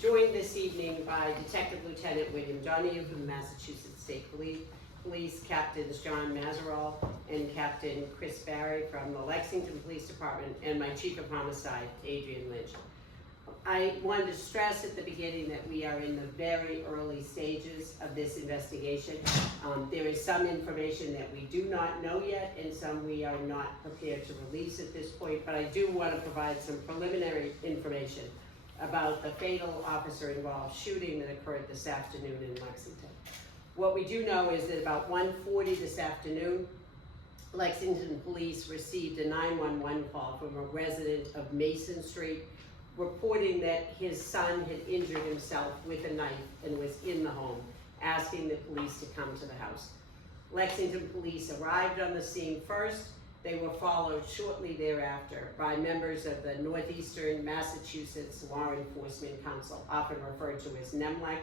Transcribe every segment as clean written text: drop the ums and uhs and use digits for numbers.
joined this evening by Detective Lieutenant William Donahue from the Massachusetts State Police, Captains John Mazerall and Captain Chris Barry from the Lexington Police Department, and my Chief of Homicide, Adrian Lynch. I wanted to stress at the beginning that we are in the very early stages of this investigation. There is some information that we do not know yet, and some we are not prepared to release at this point, but I do want to provide some preliminary information about the fatal officer-involved shooting that occurred this afternoon in Lexington. What we do know is that about 1:40 this afternoon, Lexington Police received a 911 call from a resident of Mason Street reporting that his son had injured himself with a knife and was in the home, asking the police to come to the house. Lexington Police arrived on the scene first. They were followed shortly thereafter by members of the Northeastern Massachusetts Law Enforcement Council, often referred to as NEMLEC,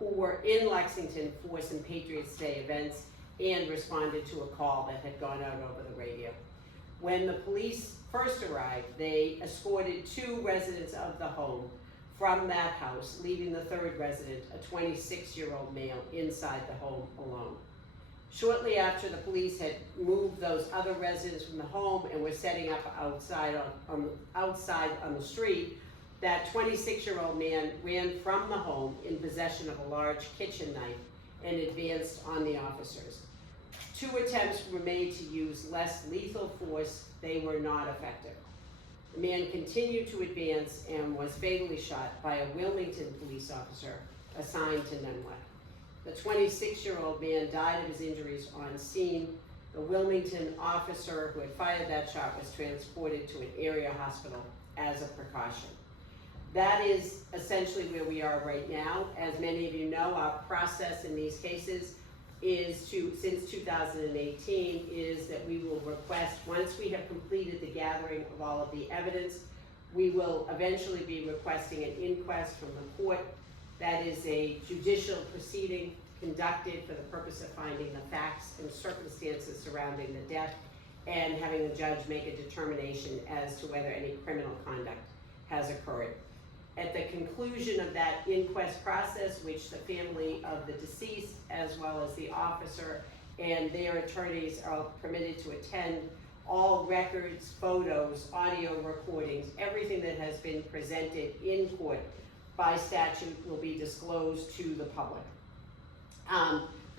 who were in Lexington for some Patriots Day events and responded to a call that had gone out over the radio. When the police first arrived, they escorted 2 residents of the home from that house, leaving the 3rd resident, a 26-year-old male, inside the home alone. Shortly after the police had moved those other residents from the home and were setting up outside on the street, that 26-year-old man ran from the home in possession of a large kitchen knife and advanced on the officers. 2 attempts were made to use less lethal force. They were not effective. The man continued to advance and was fatally shot by a Wilmington police officer assigned to NEMLEC. The 26-year-old man died of his injuries on scene. The Wilmington officer who had fired that shot was transported to an area hospital as a precaution. That is essentially where we are right now. As many of you know, our process in these cases is since 2018, is that we will request, once we have completed the gathering of all of the evidence, we will eventually be requesting an inquest from the court. That is a judicial proceeding conducted for the purpose of finding the facts and circumstances surrounding the death and having the judge make a determination as to whether any criminal conduct has occurred. At the conclusion of that inquest process, which the family of the deceased, as well as the officer and their attorneys, are permitted to attend, all records, photos, audio recordings, everything that has been presented in court by statute will be disclosed to the public.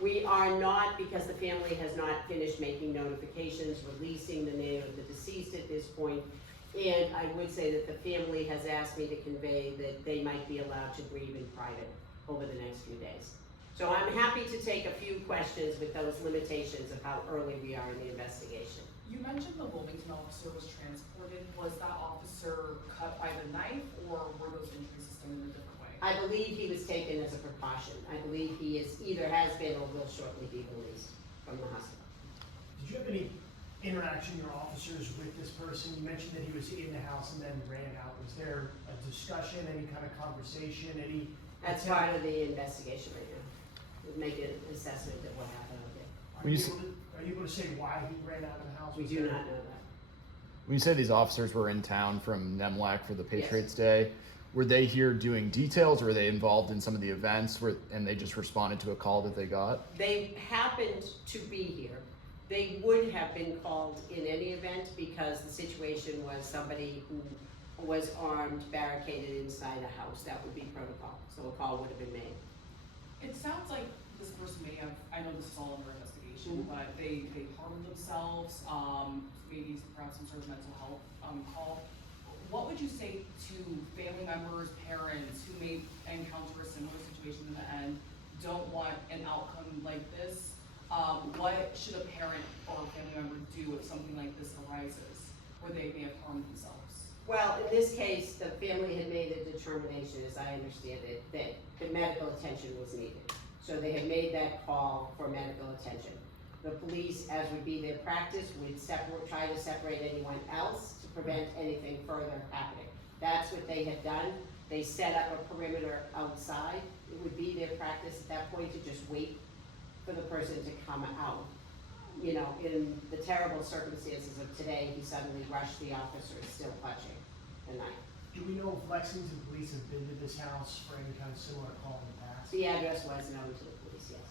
We are not, because the family has not finished making notifications, releasing the name of the deceased at this point. And I would say that the family has asked me to convey that they might be allowed to grieve in private over the next few days. So I'm happy to take a few questions with those limitations of how early we are in the investigation. You mentioned the Wilmington officer was transported. Was that officer cut by the knife, or were those injuries sustained in a different way? I believe he was taken as a precaution. I believe he either has been or will shortly be released from the hospital. Did you have any interaction, your officers, with this person? You mentioned that he was in the house and then ran out. Was there a discussion, any kind of conversation, any? That's part of the investigation right now. We'll make an assessment of what happened out there. Are you able to say why he ran out of the house? We do not know that. When you say these officers were in town from NEMLEC for the Patriots Yes. Day, were they here doing details, or were they involved in some of the events and they just responded to a call that they got? They happened to be here. They would have been called in any event because the situation was somebody who was armed, barricaded inside a house. That would be protocol, so a call would have been made. It sounds like this person may have, I know this is all under investigation, but they harmed themselves, maybe perhaps some sort of mental health call. What would you say to family members, parents who may encounter a similar situation in the end, don't want an outcome like this? What should a parent or a family member do if something like this arises, where they may have harmed themselves? Well, in this case, the family had made a determination, as I understand it, that the medical attention was needed. So they had made that call for medical attention. The police, as would be their practice, would try to separate anyone else to prevent anything further happening. That's what they had done. They set up a perimeter outside. It would be their practice at that point to just wait for the person to come out. You know, in the terrible circumstances of today, he suddenly rushed the officer still clutching the knife. Do we know if Lexington police have been to this house for any kind of similar call in the past? The address was known to the police, yes.